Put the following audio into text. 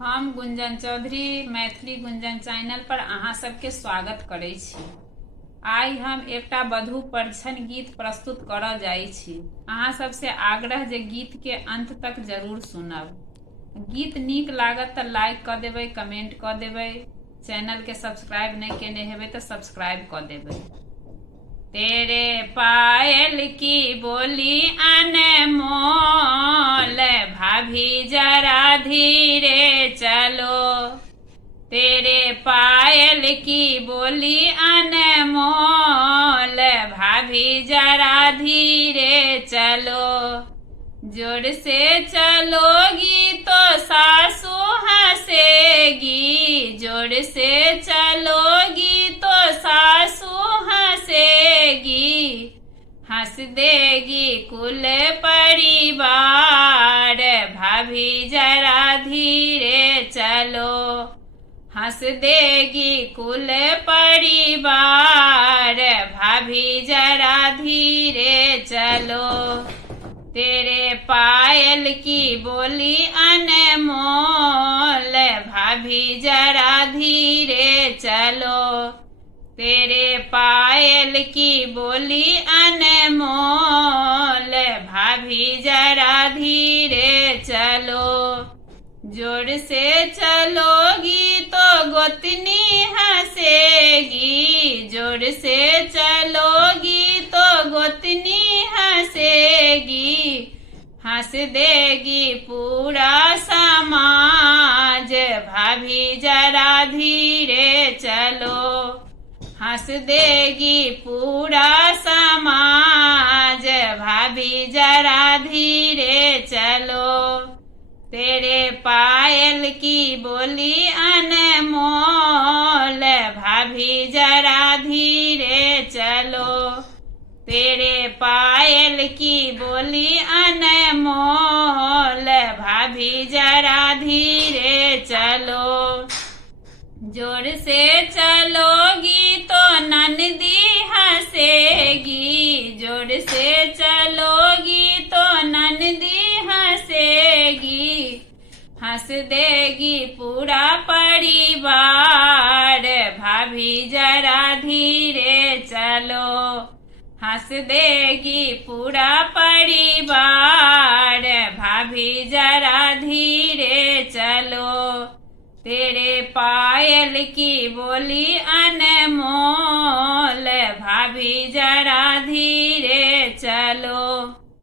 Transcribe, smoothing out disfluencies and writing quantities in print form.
हम गुंजन चौधरी मैथिली गुंजन चैनल पर अहाँ सबके स्वागत करै छी। आइ हम एकटा वधू परिछन गीत प्रस्तुत करऽ जाइ छी। अहाँ सबसे आग्रह जे गीत के अंत तक जरूर सुनब। गीत नीक लागत तऽ लाइक कऽ देबै, कमेंट कऽ देबै, चैनल के सब्सक्राइब नहीं केने हेबै तऽ सब्सक्राइब कऽ देबै। तेरे पायल की बोली अनमोल, भाभी जरा धीरे चलो। तेरे पायल की बोली अनमोल, भाभी जरा धीरे चलो। जोर से चलोगी तो सासू हंसेगी, जोर से चलोगी तो सासू हंसेगी। हंस देगी कुल परिवार, भाभी जरा धीरे चलो। हंस देगी कुल परिवार, भाभी जरा धीरे चलो। तेरे पायल की बोली अनमोल, भाभी जरा धीरे चलो। तेरे पायल की बोली अनमोल, भाभी जरा धीरे चलो। जोर से चलोगी तो गोतनी हंसेगी, जोर से चलोगी तो गोतनी हंसेगी। हंस देगी पूरा समाज, भाभी जरा धीरे चलो। हंस देगी पूरा समाज, भाभी जरा धीरे चलो। तेरे पायल की बोली अनमोल, भाभी जरा धीरे चलो। तेरे पायल की बोली अनमोल, भाभी जरा धीरे चलो। जोर से चलोगी तो ननदी हंसेगी, जोर से चलोगी तो ननदी हंसेगी। हंस देगी पूरा परिवार, भाभी जरा धीरे चलो। हंस देगी पूरा परिवार, भाभी जरा धीरे चलो। तेरे पायल की बोली अनमोल, भाभी जरा धीरे